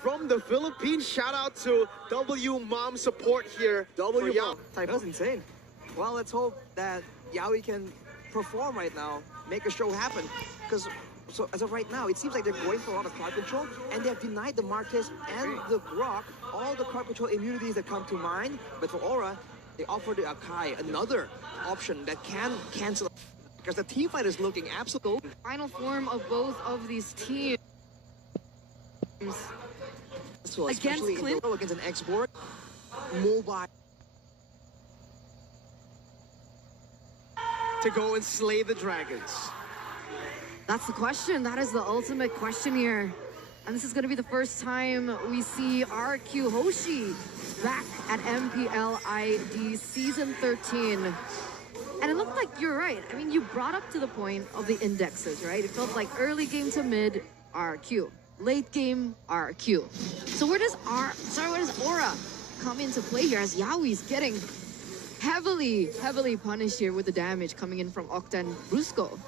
from the Philippines. Shout out to W Mom support here. W Mom. That's insane. Well, let's hope that Yawi can perform right now, make a show happen. Because so as of right now, it seems like they're going for a lot of card control, and they have denied the Marquez and the Brock all the card control immunities that come to mind. But for Aura, they offer the Akai another option that can cancel, because the team fight is looking absolute. Final form of both of these teams. So Against Clint? Against an export, mobile. To go and slay the dragons. That's the question. That is the ultimate question here. And this is going to be the first time we see RRQ Hoshi back at MPL ID Season 13. And it looked like you're right. I mean, you brought up to the point of the indexes, right? It felt like early game to mid, RRQ. Late game, RRQ. So where does Aura come into play here, as Yawi's getting heavily punished here with the damage coming in from Octa and Brusco?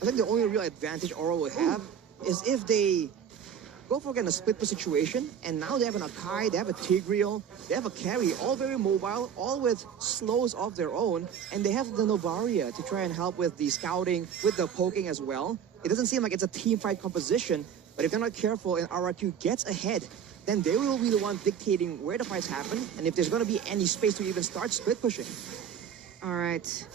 I think the only real advantage Aura will have is if they go for a split push situation, and now they have an Akai, they have a Tigreal, they have a carry, all very mobile, all with slows of their own, and they have the Novaria to try and help with the scouting, with the poking as well. It doesn't seem like it's a team fight composition, but if they're not careful and RRQ gets ahead, then they will be the one dictating where the fights happen, and if there's going to be any space to even start split pushing. All right.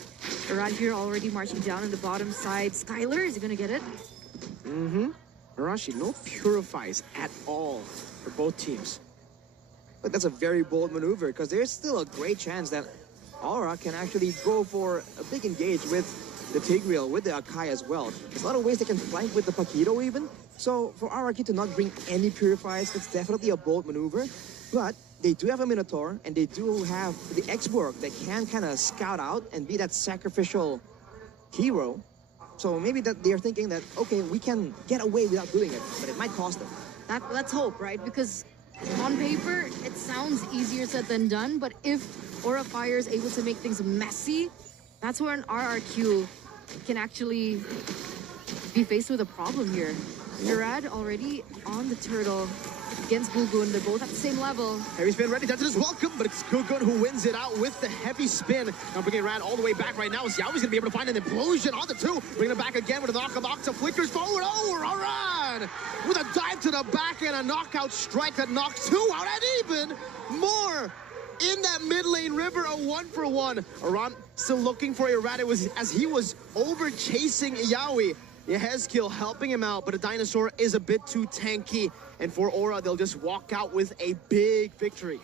Around here already marching down on the bottom side. Skylar, is he going to get it? Arashi, no purifies at all for both teams. But that's a very bold maneuver, because there's still a great chance that Aura can actually go for a big engage with the Tigreal, with the Akai as well. There's a lot of ways they can flank with the Paquito even. So for RRQ to not bring any purifies, it's definitely a bold maneuver. But they do have a Minotaur, and they do have the X-Borg that can kind of scout out and be that sacrificial hero. So maybe that they're thinking that, okay, we can get away without doing it, but it might cost them. Let's hope, right? Because on paper, it sounds easier said than done, but if Aura Fire is able to make things messy, that's where an RRQ can actually be faced with a problem here. Murad already on the turtle against Gugun. They're both at the same level. Heavy spin ready, Denton is welcome, but it's Gugun who wins it out with the heavy spin. Now bringing Rad all the way back right now. As Yawi's gonna be able to find an implosion on the two. Bringing it back again with a knock of Octa, flickers forward. Oh, Aran with a dive to the back and a knockout strike that knocks two out, and even more in that mid lane river. A 1-for-1. Aran still looking for Irad. It was as he was over chasing Yawi. Yehezkiel helping him out, but a dinosaur is a bit too tanky. And for Aura, they'll just walk out with a big victory.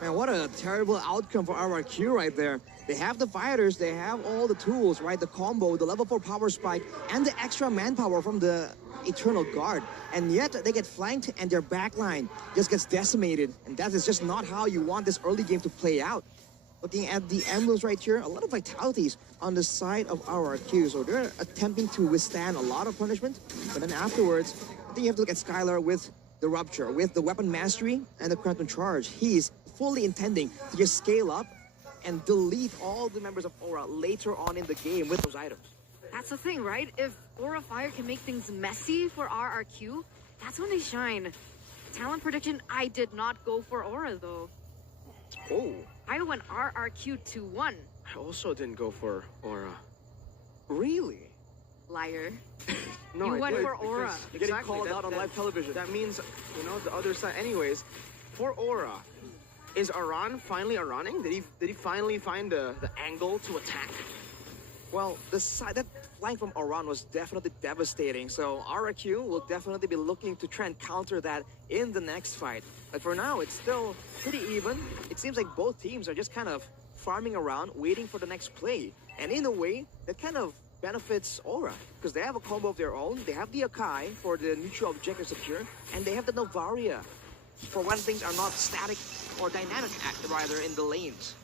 Man, what a terrible outcome for RRQ right there. They have the fighters, they have all the tools, right? The combo, the level 4 power spike, and the extra manpower from the Eternal Guard. And yet they get flanked and their backline just gets decimated. And that is just not how you want this early game to play out. Looking at the emblems right here, a lot of vitalities on the side of RRQ. So they're attempting to withstand a lot of punishment. But then afterwards, I think you have to look at Skylar with the Rupture, with the Weapon Mastery and the Quantum Charge. He's fully intending to just scale up and delete all the members of Aura later on in the game with those items. That's the thing, right? If Aura Fire can make things messy for RRQ, that's when they shine. Talent prediction, I did not go for Aura though. Oh. I went RRQ 2-1. I also didn't go for Aura. Really? Liar. No, You I went did, for Aura. because- Getting called out on live television. That means, you know, the other side. Anyways, for Aura, is Aran finally Araning? Did he finally find the angle to attack? Well, that flank from Aran was definitely devastating, so RRQ will definitely be looking to try and counter that in the next fight. But for now, it's still pretty even. It seems like both teams are just kind of farming around, waiting for the next play. And in a way, that kind of benefits Aura, because they have a combo of their own. They have the Akai for the neutral objective secure, and they have the Novaria for when things are not static or dynamic, rather, in the lanes.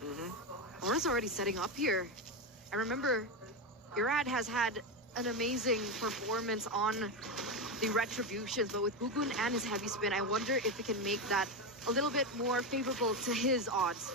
Aura's already setting up here. I remember Irad has had an amazing performance on the retributions, but with Gugun and his heavy spin, I wonder if it can make that a little bit more favorable to his odds.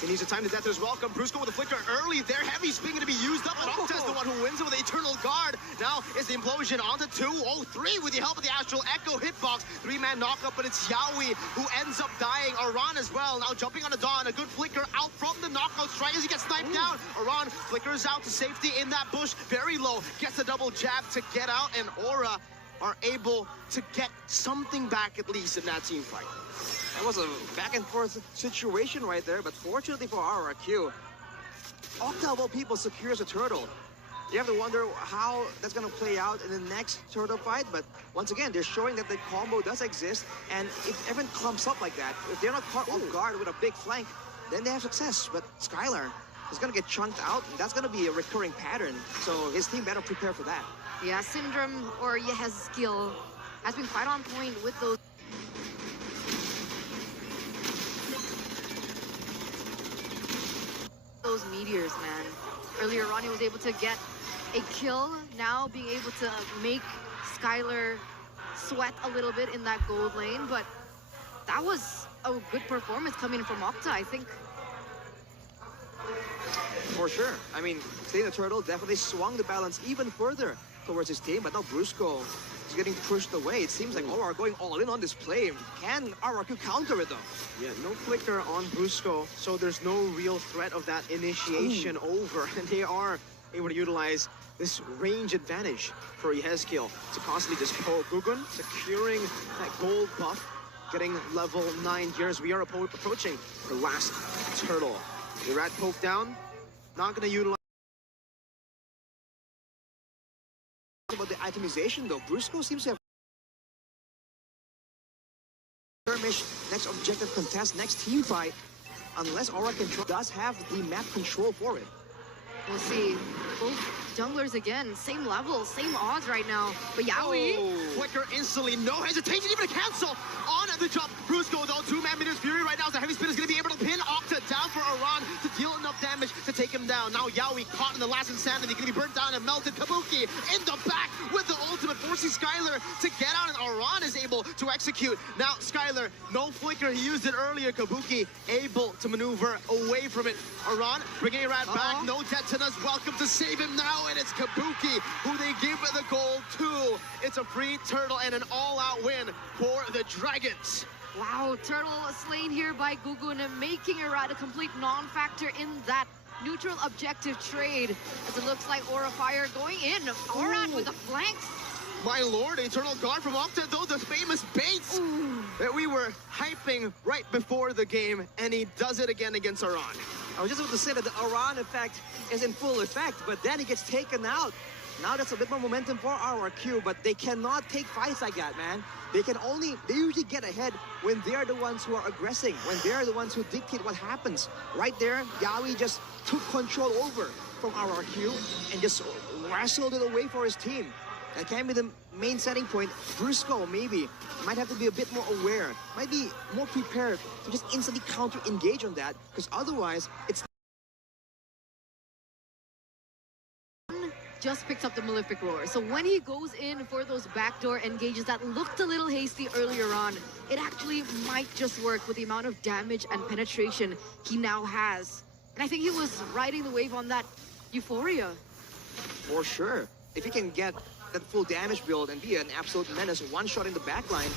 He needs a time to death as well. Come Brusco with a flicker early there. Heavy spin going to be used up, and Octa's the one who wins it with the Eternal Guard. Now it's the implosion onto 2-0-3 with the help of the Astral Echo hitbox. 3-man knockup, but it's Yawi who ends up dying. Aran as well. Now jumping on the Dawn. A good flicker out from the knockout strike as he gets sniped down. Aran flickers out to safety in that bush. Very low. Gets a double jab to get out, and Aura are able to get something back at least in that team fight. That was a back and forth situation right there, but fortunately for RRQ, Octa of all people secures a turtle. You have to wonder how that's going to play out in the next turtle fight, but once again, they're showing that the combo does exist, and if everyone clumps up like that, if they're not caught off guard with a big flank, then they have success. But Skylar is going to get chunked out, and that's going to be a recurring pattern, so his team better prepare for that. Yeah, Syndrome or Yehezkiel has been quite on point with those meteors, man. Earlier on, he was able to get a kill. Now being able to make Skylar sweat a little bit in that gold lane, but that was a good performance coming from Octa, I think. For sure. I mean, Staying the Turtle definitely swung the balance even further towards his team, but now Brusco is getting pushed away. It seems like Aura are going all in on this play. Can RRQ counter it though? Yeah, no flicker on Brusco, so there's no real threat of that initiation over, and they are able to utilize this range advantage for Yehezkiel to constantly just poke. Gugun securing that gold buff, getting level 9 gears. We are approaching the last turtle. The rat poke down, not going to utilize. About the itemization though, Brusco seems to have skirmish, next objective contest, next team fight, unless Aura Control does have the map control for it. We'll see. Both junglers again, same level, same odds right now. But Yawi, flicker instantly, no hesitation, even a cancel on the jump. Brusco though, 2-man Meteor's Fury right now. The heavy spin is going to be able to pin Octa down for Aran to deal enough damage to take him down. Now Yawi caught in the last insanity, going to be burnt down and melted. Kabuki in the back with the ultimate, forcing Skylar to get out, and Aran is able to execute. Now Skylar, no flicker, he used it earlier. Kabuki able to maneuver away from it. Aran bringing it right back, no Tetanas, welcome to save him now, and it's Kabuki who they give the gold to. It's a free turtle and an all-out win for the Dragons. wow, turtle slain here by Gugun, making Irad a complete non-factor in that neutral objective trade, as it looks like Aura Fire going in. Aran with the flanks. My lord, Eternal Guard from Octa, though, the famous baits that we were hyping right before the game, and he does it again against Aran. I was just about to say that the Aran effect is in full effect, but then he gets taken out. Now that's a bit more momentum for RRQ, but they cannot take fights like that, man. They usually get ahead when they're the ones who are aggressing, when they're the ones who dictate what happens. Right there, Yawi just took control over from RRQ and just wrestled it away for his team. That can be the main setting point. Brusco maybe might have to be a bit more aware, might be more prepared to just instantly counter-engage on that, because otherwise it's just picks up the Malefic Roar. So when he goes in for those backdoor engages that looked a little hasty earlier on, it actually might just work with the amount of damage and penetration he now has. And I think he was riding the wave on that euphoria. for sure. If he can get that full damage build and be an absolute menace, one shot in the backline.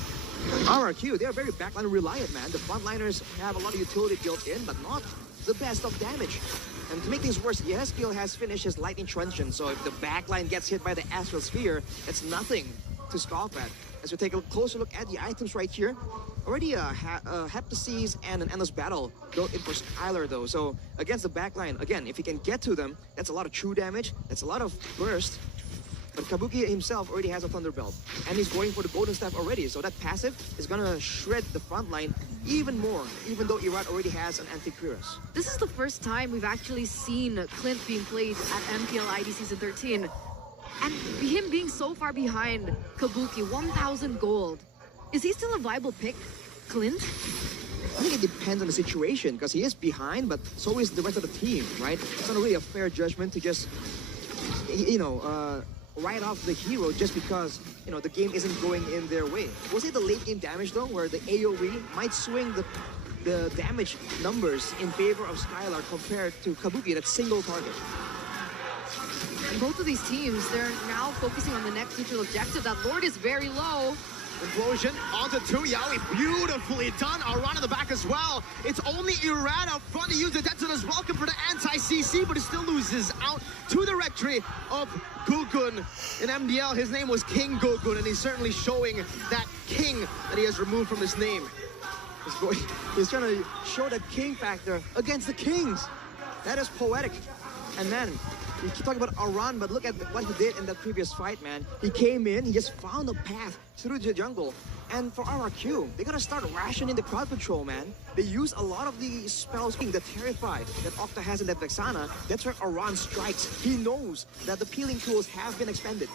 RRQ, they're very backline reliant, man. The frontliners have a lot of utility built in, but not the best of damage. And to make things worse, Yehezkiel has finished his Lightning Truncheon, so if the backline gets hit by the Astral Sphere, it's nothing to scoff at. As we take a closer look at the items right here, already a Heptasis and an Endless Battle built in for Skylar though. So against the backline, again, if he can get to them, that's a lot of true damage, that's a lot of burst. But Kabuki himself already has a Thunderbelt, and he's going for the Golden Staff already, so that passive is gonna shred the front line even more, even though Irad already has an Anti-Cuirass. This is the first time we've actually seen Clint being played at MPL ID Season 13. And him being so far behind Kabuki, 1,000 gold. Is he still a viable pick, Clint? I think it depends on the situation, because he is behind, but so is the rest of the team, right? It's not really a fair judgment to just, you know, write off the hero just because, you know, the game isn't going in their way. Was it the late game damage though, where the AoE might swing the the damage numbers in favor of Skylar compared to Kabuki, that single target. And both of these teams, they're now focusing on the next neutral objective. That Lord is very low. Implosion onto two. Yawi, beautifully done. Aran in the back as well. It's only Iran up front to use the detonator's welcome for the anti-CC, but it still loses out to the rectory of Gugun. In MDL, his name was King Gugun, and he's certainly showing that king that he has removed from his name. He's trying to show that king factor against the kings. That is poetic. And then, we keep talking about Aran, but look at what he did in that previous fight, man. He came in, he just found a path through the jungle. And for RRQ, they gotta start rationing the crowd control, man. They use a lot of the spells, the Terrify that Octa has in that Vexana. That's where Aran strikes. He knows that the peeling tools have been expended.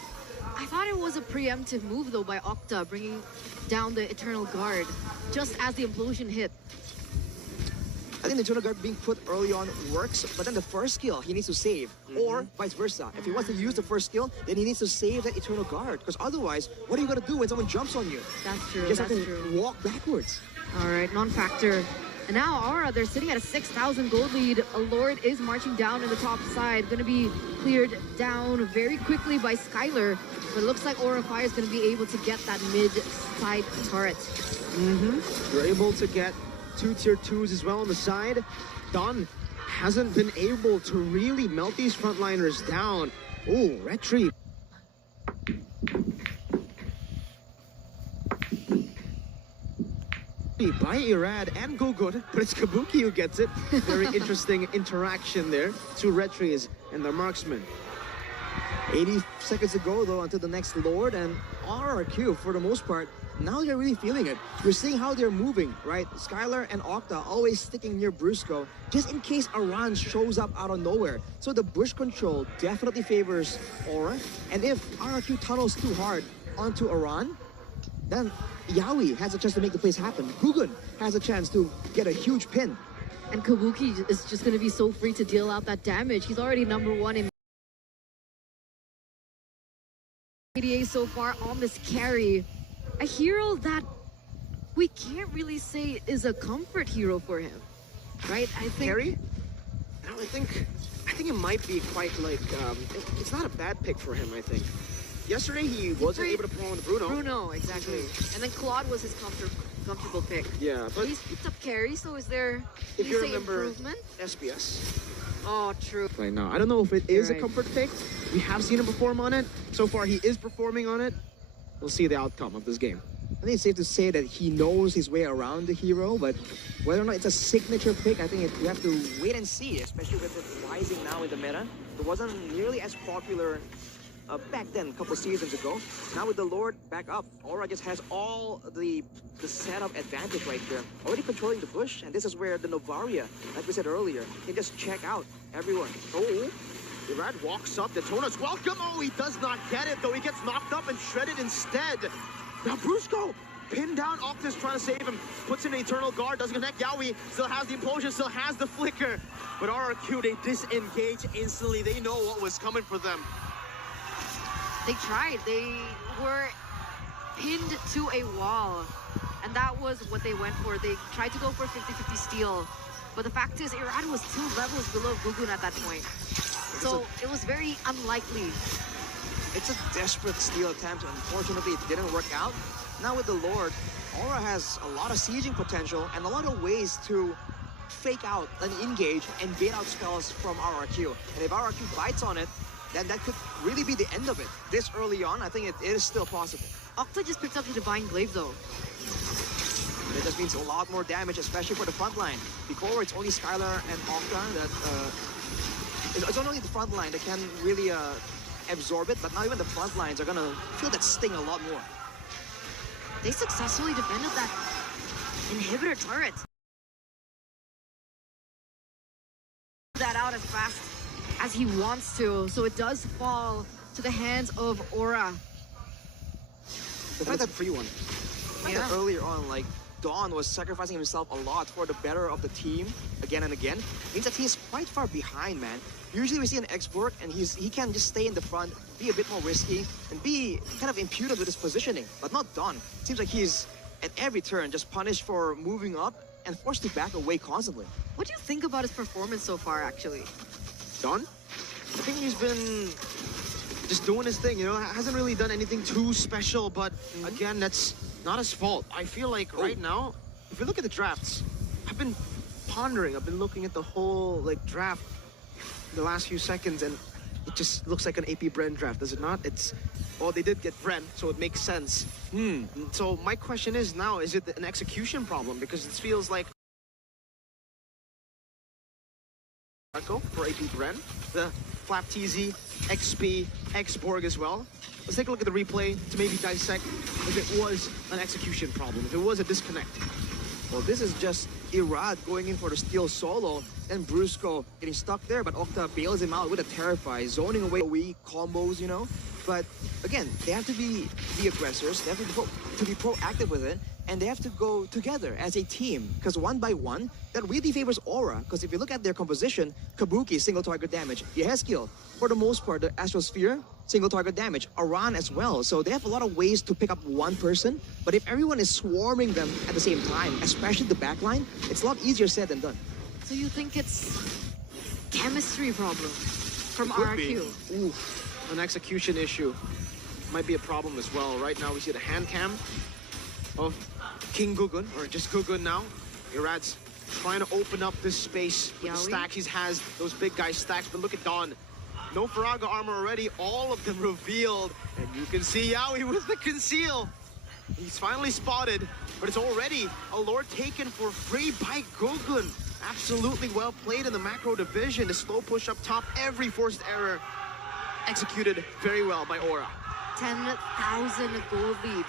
I thought it was a preemptive move, though, by Octa, bringing down the Eternal Guard just as the implosion hit. I think the Eternal Guard being put early on works, but then the first skill he needs to save, or vice versa. If he wants to use the first skill, then he needs to save that Eternal Guard, because otherwise, what are you going to do when someone jumps on you? That's true, You just that's have to true. walk backwards. All right, non-factor. And now Aura, they're sitting at a 6,000 gold lead. A Lord is marching down in the top side, going to be cleared down very quickly by Skylar. But it looks like Aura Fire is going to be able to get that mid-side turret. You're able to get 2 tier 2s as well on the side. Don hasn't been able to really melt these frontliners down. Oh, retrieve. By Irad and Gugun, but it's Kabuki who gets it. Very interesting interaction there. Two retries and the marksman. 80 seconds to go, though, until the next Lord, and RRQ, for the most part, now they're really feeling it. We're seeing how they're moving, right? Skylar and Octa always sticking near Brusco, just in case Aran shows up out of nowhere. So the bush control definitely favors Aura, and if RRQ tunnels too hard onto Aran, then Yawi has a chance to make the place happen. Gugun has a chance to get a huge pin. And Kabuki is just going to be so free to deal out that damage. He's already #1 in ADA so far on this carry. A hero that we can't really say is a comfort hero for him, right? I think. Harry? No, I think it might be quite like, it's not a bad pick for him, I think. Yesterday he wasn't able to perform with Bruno. Bruno, exactly. And then Claude was his comfortable pick. Yeah, but He's picked up carry, so is there, if you say, remember improvement? SBS. Oh, true. Right now, I don't know if it is You're a right. comfort pick. We have seen him perform on it. So far, he is performing on it. We'll see the outcome of this game. I think it's safe to say that he knows his way around the hero, but whether or not it's a signature pick, I think we have to wait and see, especially with it rising now in the meta. It wasn't nearly as popular back then, a couple seasons ago. Now with the Lord back up, Aura just has all the setup advantage right there. Already controlling the bush, and this is where the Novaria, like we said earlier, can just check out everyone. Oh, Irad walks up. Detona's welcome. Oh, he does not get it, though. He gets knocked up and shredded instead. Now Brusco pinned down. Octa's trying to save him. Puts in the Eternal Guard. Doesn't connect. Yawi still has the implosion. Still has the flicker. But RRQ, they disengage instantly. They know what was coming for them. They tried. They were pinned to a wall. And that was what they went for. They tried to go for 50-50 steal. But the fact is, Irad was 2 levels below Gugun at that point. So it was very unlikely. It's a desperate steal attempt. Unfortunately, it didn't work out. Now with the Lord, Aura has a lot of sieging potential and a lot of ways to fake out and engage and bait out spells from RRQ. And if RRQ bites on it, then that could really be the end of it. This early on, I think it is still possible. Octa just picked up the Divine Glaive, though. That just means a lot more damage, especially for the front line. Before, it's only Skylar and Octa that... it's only the front line that can really absorb it, but now even the front lines are going to feel that sting a lot more. They successfully defended that inhibitor turret. That out as fast as he wants to, so it does fall to the hands of Aura. The fact that free one. The fact that earlier on, like, Dawn was sacrificing himself a lot for the better of the team again and again, means that he's quite far behind, man. Usually we see an export and he can just stay in the front, be a bit more risky, and be kind of imputed with his positioning, but not Dawn. Seems like he's at every turn just punished for moving up and forced to back away constantly. What do you think about his performance so far, actually? Don? I think he's been just doing his thing, you know, hasn't really done anything too special, but again, that's not his fault. I feel like right now, if you look at the drafts, I've been pondering, I've been looking at the whole like draft the last few seconds, and it just looks like an AP Bren draft, does it not? It's, well, they did get Bren, so it makes sense. So my question is now, is it an execution problem? Because it feels like for AP Bren, the Flap TZ, XP, X-Borg as well. Let's take a look at the replay to maybe dissect if it was an execution problem, if it was a disconnect. Well, this is just Irad going in for the steal solo, and Brusco getting stuck there, but Octa bails him out with a Terrify, zoning away weak combos, you know? But again, they have to be the aggressors, they have to be proactive with it, and they have to go together as a team, because one by one, that really favors Aura, because if you look at their composition, Kabuki, single target damage, Yeheskiel, for the most part, the Astrosphere, single target damage, Aran as well, so they have a lot of ways to pick up one person, but if everyone is swarming them at the same time, especially the backline, it's a lot easier said than done. So you think it's chemistry problem from RRQ? Ooh, an execution issue might be a problem as well. Right now we see the hand cam of King Gugun, or just Gugun now. Irad's trying to open up this space with the stacks. He has those big guy stacks, but look at Dawn. No Faraga armor already, all of them revealed. And you can see Yawi with the conceal. He's finally spotted, but it's already a lord taken for free by Gugun. Absolutely well played in the macro division. The slow push up top, every forced error executed very well by Aura. 10,000 gold lead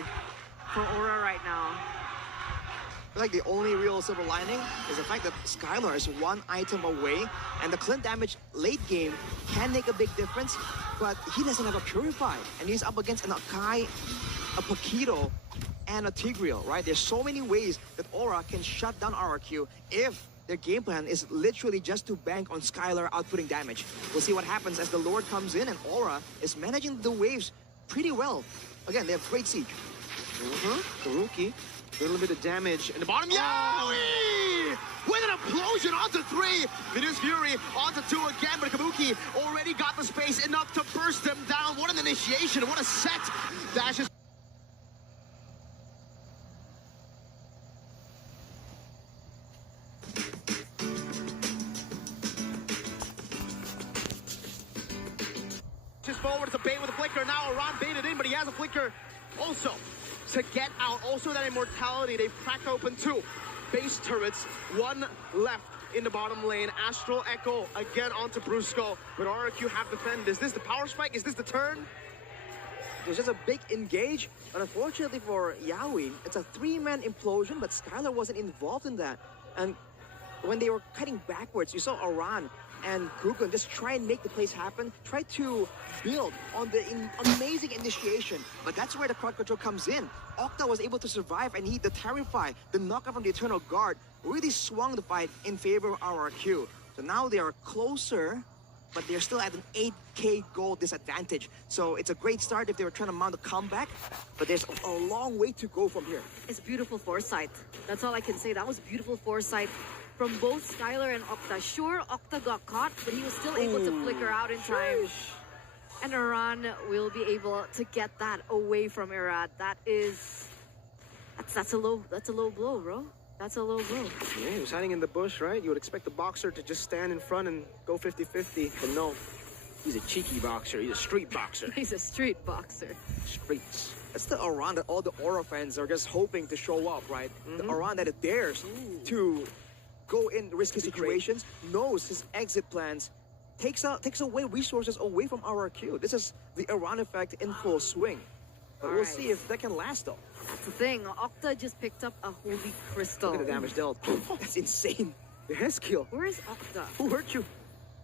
for Aura right now. I feel like the only real silver lining is the fact that Skylar is one item away, and the Clint damage late game can make a big difference, but he doesn't have a Purify, and he's up against an Akai, a Paquito, and a Tigreal, right? There's so many ways that Aura can shut down RRQ if their game plan is literally just to bank on Skylar outputting damage. We'll see what happens as the Lord comes in, and Aura is managing the waves pretty well. Again, they have great siege. Karuki, a little bit of damage in the bottom. Yawi! With an implosion onto 3. Venus Fury onto 2 again, but Kabuki already got the space enough to burst them down. What an initiation, what a set. Dashes. Forward, it's a bait with a flicker. Now Aran baited in, but he has a flicker also to get out. Also that immortality, they've cracked open 2 base turrets, 1 left in the bottom lane. Astral Echo again onto Brusco, but RRQ have defended. Is this the power spike? Is this the turn? There's just a big engage, but unfortunately for Yawi, it's a 3-man implosion, but Skylar wasn't involved in that. And when they were cutting backwards, you saw Aran and Gugun just try and make the plays happen, try to build on the amazing initiation, but that's where the crowd control comes in. Octa was able to survive, and the Terrify, the knockout from the Eternal Guard, really swung the fight in favor of RRQ. So now they are closer, but they're still at an 8k gold disadvantage. So it's a great start if they were trying to mount a comeback, but there's a long way to go from here. It's beautiful foresight. That's all I can say. That was beautiful foresight from both Skylar and Octa. Sure, Octa got caught, but he was still able to flicker out in time. And Aran will be able to get that away from Irad. That's a low blow, bro. That's a low blow. Yeah, he was hiding in the bush, right? You would expect the boxer to just stand in front and go 50-50, but no. He's a cheeky boxer. He's a street boxer. He's a street boxer. Streets. That's the Aran that all the Aura fans are just hoping to show up, right? The Aran that dares to go in risky situations, knows his exit plans, takes away resources away from RRQ. This is the Aran effect in full swing. But we'll see if that can last, though. That's the thing. Octa just picked up a holy crystal. Look at the damage dealt. That's insane. The Heskill. Where is Octa? Who hurt you?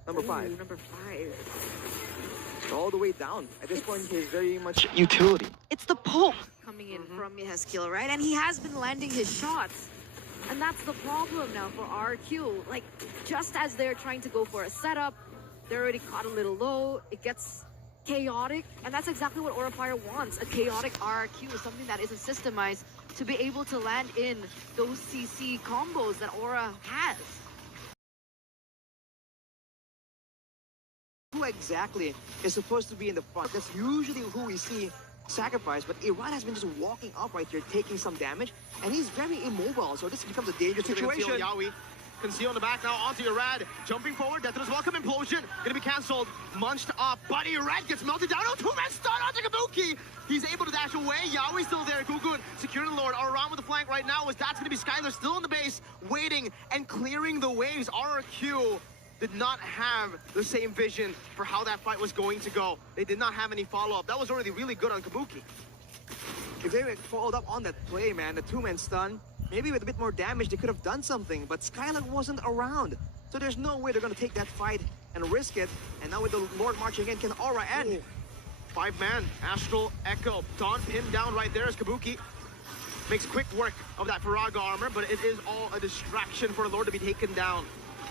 Number 5. Number 5. All the way down. At this point, he's very much utility. It's the poke coming in from Yeheskiel, right? And he has been landing his shots. And that's the problem now for RRQ. Like, just as they're trying to go for a setup, they're already caught a little low. It gets chaotic, and that's exactly what Aura Fire wants. A chaotic RRQ, something that isn't systemized, to be able to land in those CC combos that Aura has. Who exactly is supposed to be in the front? That's usually who we see sacrifice, but Iran has been just walking up right here, taking some damage, and he's very immobile, so this becomes a dangerous situation. Yawi. Conceal in the back now onto Irad. Jumping forward, Death is welcome implosion. Gonna be cancelled. Munched up. But Irad gets melted down. Oh, two-man stun onto Kabuki. He's able to dash away. Yawi's still there. Gugun securing the Lord. Around with the flank right now as that's gonna be Skylar still in the base, waiting and clearing the waves. RRQ did not have the same vision for how that fight was going to go. They did not have any follow-up. That was already really good on Kabuki. If they had followed up on that play, man, the two-man stun, maybe with a bit more damage, they could have done something, but Skylar wasn't around. So there's no way they're going to take that fight and risk it. And now with the Lord marching in, can Aura end? Five-man, Astral Echo. Dawn pinned down right there as Kabuki makes quick work of that Faraga armor, but it is all a distraction for Lord to be taken down.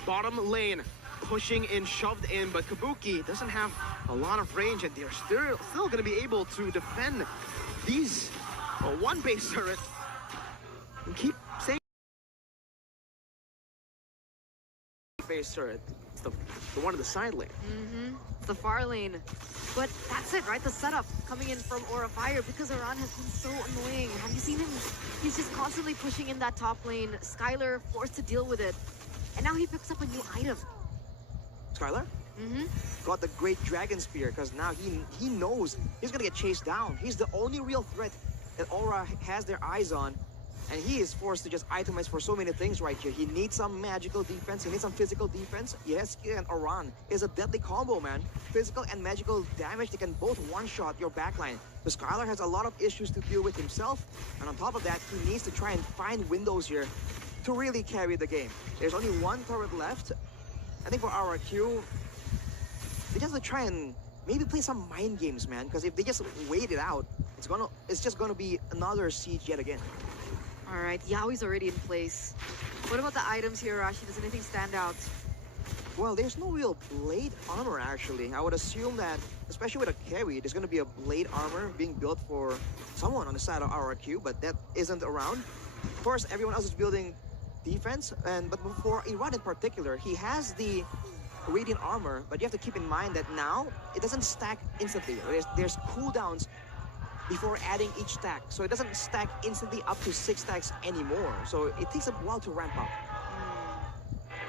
Bottom lane, pushing in, shoved in, but Kabuki doesn't have a lot of range, and they're still going to be able to defend these one base turret and keep saying base turret. It's the one in the side lane. It's the far lane. But that's it, right? The setup coming in from Aura Fire, because Iran has been so annoying. Have you seen him? He's just constantly pushing in that top lane. Skylar forced to deal with it. And now he picks up a new item. Skylar? Got the great Dragon Spear, because now he knows he's gonna get chased down. He's the only real threat that Aura has their eyes on, and he is forced to just itemize for so many things right here. He needs some magical defense, he needs some physical defense. Yes, and Aran is a deadly combo, man. Physical and magical damage, they can both one-shot your backline. So Skylar has a lot of issues to deal with himself, and on top of that, he needs to try and find windows here to really carry the game. There's only one turret left. I think for RRQ, they just have to try and maybe play some mind games, man. Because if they just wait it out, it's just gonna be another siege yet again. All right, Yawi's already in place. What about the items here, Rashi? Does anything stand out? Well, there's no real blade armor, actually. I would assume that, especially with a carry, there's gonna be a blade armor being built for someone on the side of RRQ, but that isn't around. Of course, everyone else is building defense, but for Iran in particular, he has the Radiant armor, but you have to keep in mind that now it doesn't stack instantly. There's cooldowns before adding each stack, so it doesn't stack instantly up to 6 stacks anymore. So it takes a while to ramp up.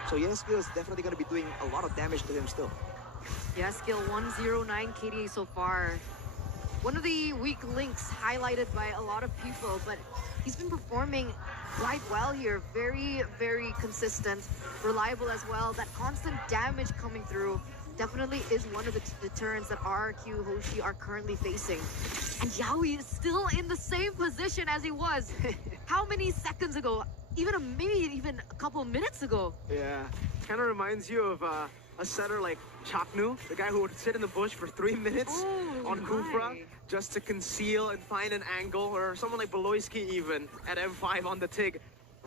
So Yeskill is definitely going to be doing a lot of damage to him still. Yeskill 109 KDA so far. One of the weak links highlighted by a lot of people, but he's been performing quite well here. Very, very consistent, reliable as well. That constant damage coming through definitely is one of the deterrents that RRQ Hoshi are currently facing. And Yawi is still in the same position as he was how many seconds ago? Maybe even a couple minutes ago. Yeah, kind of reminds you of a setter like Chaknu, the guy who would sit in the bush for 3 minutes on Kufra just to conceal and find an angle, or someone like Beloyski even at M5 on the TIG,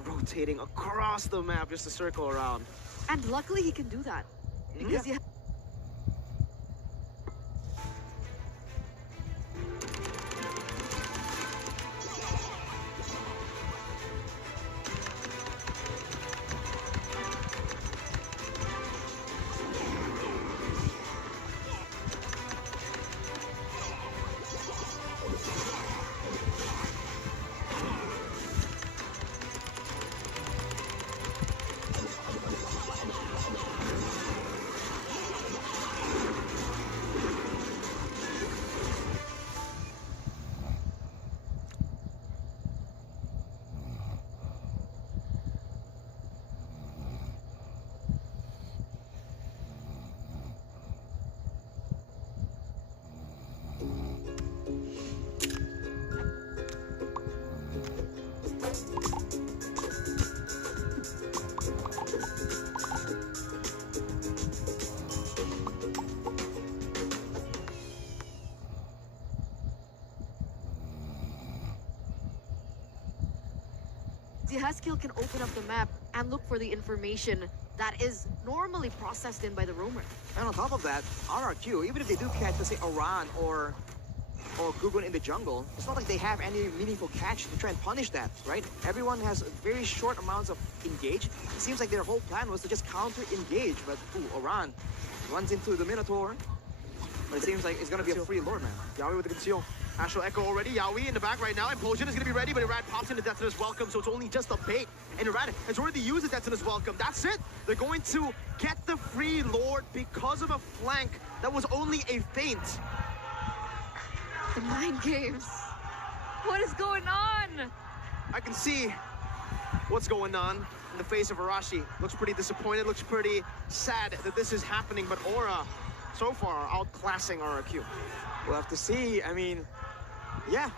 rotating across the map just to circle around. And luckily he can do that. Because Yeskill can open up the map and look for the information that is normally processed in by the roamer. And on top of that, RRQ, even if they do catch, let's say, Iran or or Gugun in the jungle, it's not like they have any meaningful catch to try and punish that, right? Everyone has very short amounts of engage. It seems like their whole plan was to just counter-engage, but Oran runs into the Minotaur. But it seems like it's gonna be a free Lord, man. Yawi with the conceal. Astral Echo already. Yawi in the back right now. Implosion is going to be ready, but Irad pops into Death to his welcome, so it's only just a bait. And Irad has already used the Death to his welcome. That's it. They're going to get the free Lord because of a flank that was only a feint. The mind games. What is going on? I can see what's going on in the face of Arashi. Looks pretty disappointed, looks pretty sad that this is happening, but Aura, so far, outclassing RRQ. We'll have to see. I mean, yeah,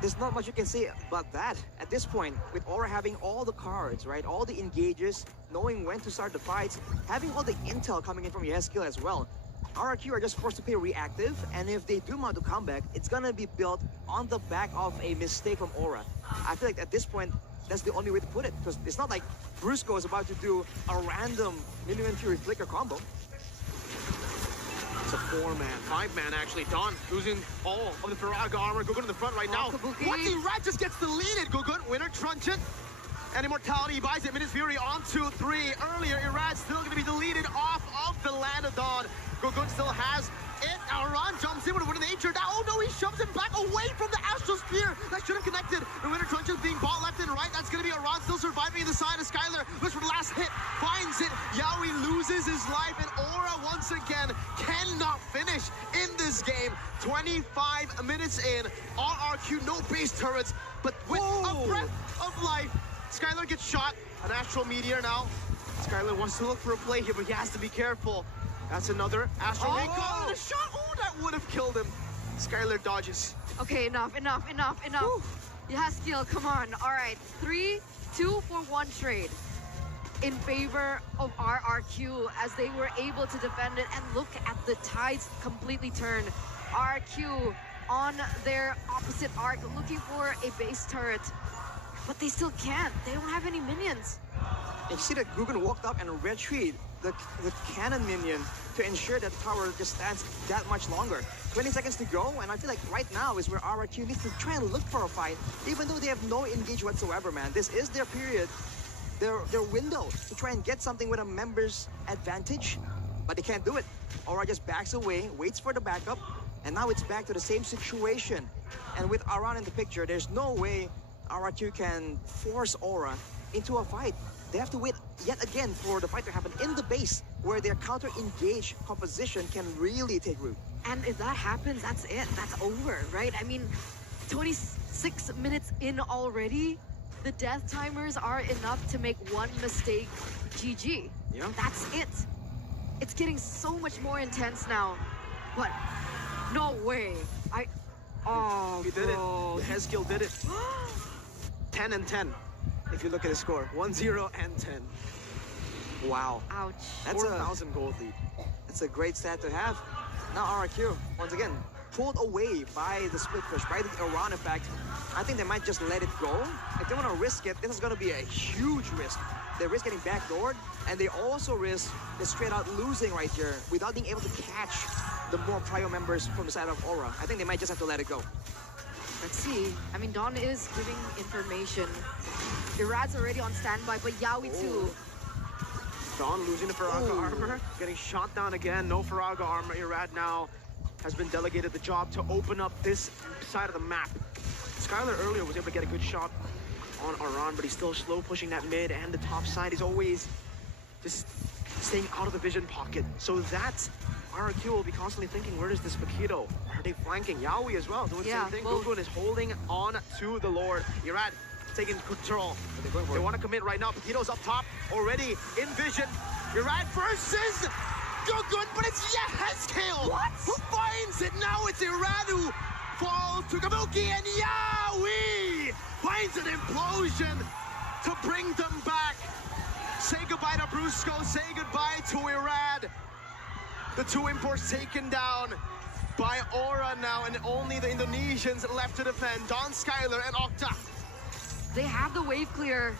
there's not much you can say about that. At this point, with Aura having all the cards, right, all the engages, knowing when to start the fights, having all the intel coming in from Yeskill as well, RRQ are just forced to play reactive, and if they do mount a comeback, it's gonna be built on the back of a mistake from Aura. I feel like at this point, that's the only way to put it, because it's not like Brusco is about to do a random Million Fury Flicker combo. It's a 4-man, 5-man actually. Don losing all of the Firaga armor. Gugun in the front right now. What the Rat just gets deleted. Gugun, winner, Truncheon. And Immortality, he buys it. Minus Fury on 2-3. Earlier, Irad still going to be deleted off of the Land of Dawn. Gugun still has it. Aran jumps in with a nature. Now, oh no, he shoves him back away from the Astral Spear. That should have connected. The winner, Truncheon being bought left and right. That's going to be Aran still surviving in the side of Skylar. Looks for the last hit. Finds it. Yawi loses his life. And Aura, once again, cannot finish in this game. 25 minutes in. RRQ, no base turrets. But with a breath of life, Skylar gets shot. An Astral Meteor now. Skylar wants to look for a play here, but he has to be careful. That's another Astral Recall and a shot. Oh, that would have killed him. Skylar dodges. Okay, enough. Yaskill, come on. All right, 3-2 for 1 trade in favor of RRQ as they were able to defend it. And look at the tides completely turn. RRQ on their opposite arc looking for a base turret, but they still can't. They don't have any minions. And you see that Gugun walked up and retreat the cannon minion to ensure that tower just stands that much longer. 20 seconds to go, and I feel like right now is where RRQ needs to try and look for a fight, even though they have no engage whatsoever, man. This is their period, their window to try and get something with a member's advantage, but they can't do it. Aura just backs away, waits for the backup, and now it's back to the same situation. And with Aran in the picture, there's no way RRQ can force Aura into a fight. They have to wait yet again for the fight to happen in the base, where their counter-engage composition can really take root. And if that happens, that's it. That's over, right? I mean, 26 minutes in already, the death timers are enough to make one mistake GG. Yeah. That's it. It's getting so much more intense now. But no way. Oh, He did it. Yeskill did it. 10 and 10. If you look at his score, 1-0 and 10. Wow. Ouch. That's 4,000 gold lead. That's a great stat to have. Now RRQ, once again, pulled away by the split push, by the Iran effect. I think they might just let it go. If they want to risk it, this is going to be a huge risk. They risk getting backdoored, and they also risk the straight out losing right here without being able to catch the more prio members from the side of Aura. I think they might just have to let it go. Let's see. I mean, Dawn is giving information. Irad's already on standby, but Yawi too. Dawn losing the Firaga armor, getting shot down again. No Firaga armor. Irad now has been delegated the job to open up this side of the map. Skylar earlier was able to get a good shot on Aran, but he's still slow pushing that mid and the top side. He's always just staying out of the vision pocket. So that RRQ will be constantly thinking, where is this Paquito? Are they flanking? Yawi as well doing the same thing. Well, Gugun is holding on to the Lord. Irad taking control. They want to commit right now. Paquito's up top already in vision. Irad versus Gugun, but it's Yeskill who finds it. Now it's Irad who falls to Kabuki, and Yawi finds an implosion to bring them back. Say goodbye to Brusco, say goodbye to Irad. The two imports taken down by Aura now, and only the Indonesians left to defend. Don, Skylar, and Octa. They have the wave clear.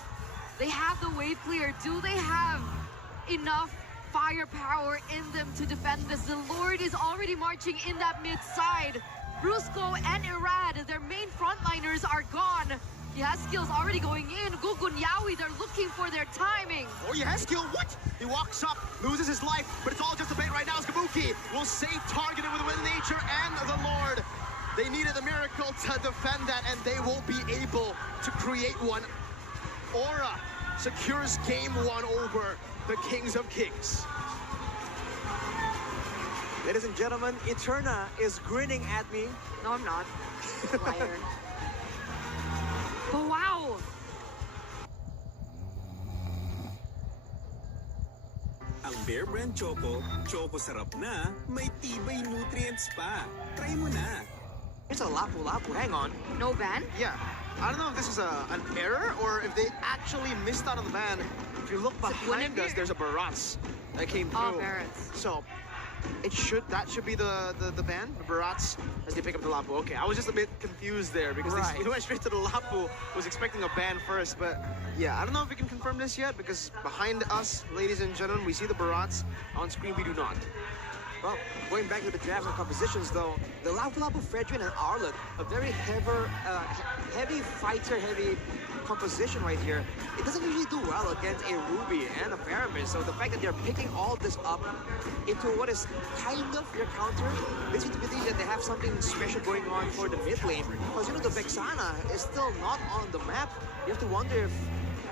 They have the wave clear. Do they have enough firepower in them to defend this? The Lord is already marching in that mid side. Brusco and Irad, their main frontliners are gone. Yaskiel's already going in. Gugun, Yawi, they're looking for their timing. Oh, Yaskiel, what? He walks up, loses his life, but it's all just a bait right now. Kabuki will stay targeted with Nature and the Lord. They needed a miracle to defend that, and they won't be able to create one. Aura secures game one over the Kings of Kings. Ladies and gentlemen, Eterna is grinning at me. No, I'm not. Liar. But wow! Ang Bear Brand Choco, Choco sarap na, may tibay nutrients pa. Try mo na. It's a lapu-lapu, hang on. No ban? Yeah, I don't know if this is an error or if they actually missed out on the ban. If you look behind us, there's a Barats that came through. Oh, Barats. So that should be the ban, the Barats, as they pick up the Lapu. Okay, I was just a bit confused there because they went straight to the Lapu. Was expecting a ban first, but yeah, I don't know if we can confirm this yet because behind us, ladies and gentlemen, we see the Barats. On screen, we do not. Well, going back to the drafts and compositions though, the Lapu-Lapu, Fredrin, and Arlet, a very heavy fighter-heavy composition right here. It doesn't usually do well against a Ruby and a Paramis, so the fact that they're picking all this up into what is kind of your counter leads you to believe that they have something special going on for the mid lane. Because, you know, the Vexana is still not on the map. You have to wonder if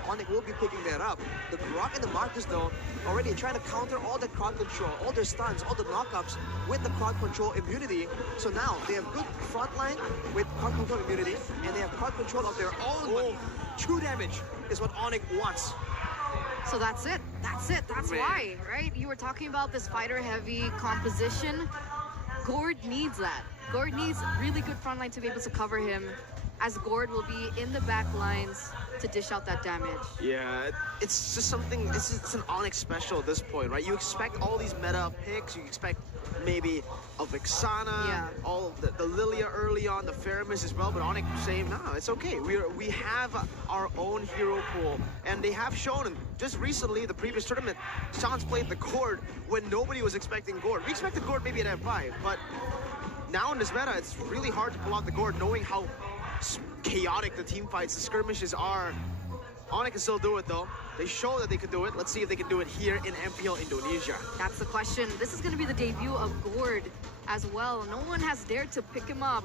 Onyx will be picking that up. The Grok and the Marcus, though, already trying to counter all the crowd control, all their stuns, all the knockups with the crowd control immunity. So now they have good frontline with crowd control immunity, and they have crowd control of their own. Oh. True damage is what Onyx wants. So that's it. That's it. That's why, right? You were talking about this fighter-heavy composition. Gord needs that. Gord needs really good frontline to be able to cover him, as Gord will be in the back lines to dish out that damage. Yeah, it's just something, it's an Onyx special at this point, right? You expect all these meta picks, you expect maybe a Vexana, all the Lilia early on, the Faramis as well, but Onyx saying, no, it's okay. We have our own hero pool, and they have shown, just recently, the previous tournament, Sean's played the Gord when nobody was expecting Gord. We expected Gord maybe at F5, but now in this meta, it's really hard to pull out the Gord knowing how chaotic the team fights, the skirmishes are. Onyx can still do it though. They show that they can do it. Let's see if they can do it here in MPL Indonesia. That's the question. This is going to be the debut of Gord as well. No one has dared to pick him up.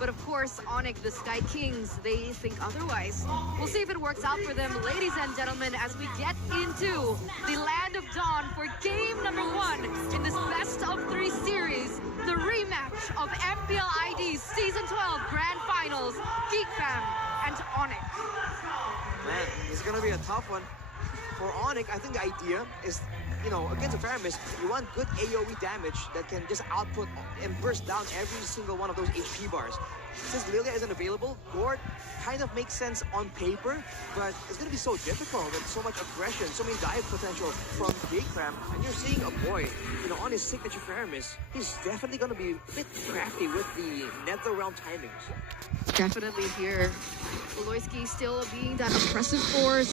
But of course, Onyx, the Sky Kings, they think otherwise. We'll see if it works out for them, ladies and gentlemen, as we get into the Land of Dawn for game number 1 in this best of 3 series, the rematch of MPL ID's Season 12 Grand Finals, Geek Fam and Onyx. Man, this is gonna be a tough one. For Onyx, I think the idea is, you know, against the Faramis, you want good AoE damage that can just output and burst down every single one of those HP bars. Since Lilia isn't available, Gord kind of makes sense on paper, but it's gonna be so difficult with so much aggression, so many dive potential from Geekfam, and you're seeing a boy, you know, on his signature Faramis, he's definitely gonna be a bit crafty with the Nether Realm timings. Definitely here. Loiski still being that oppressive force.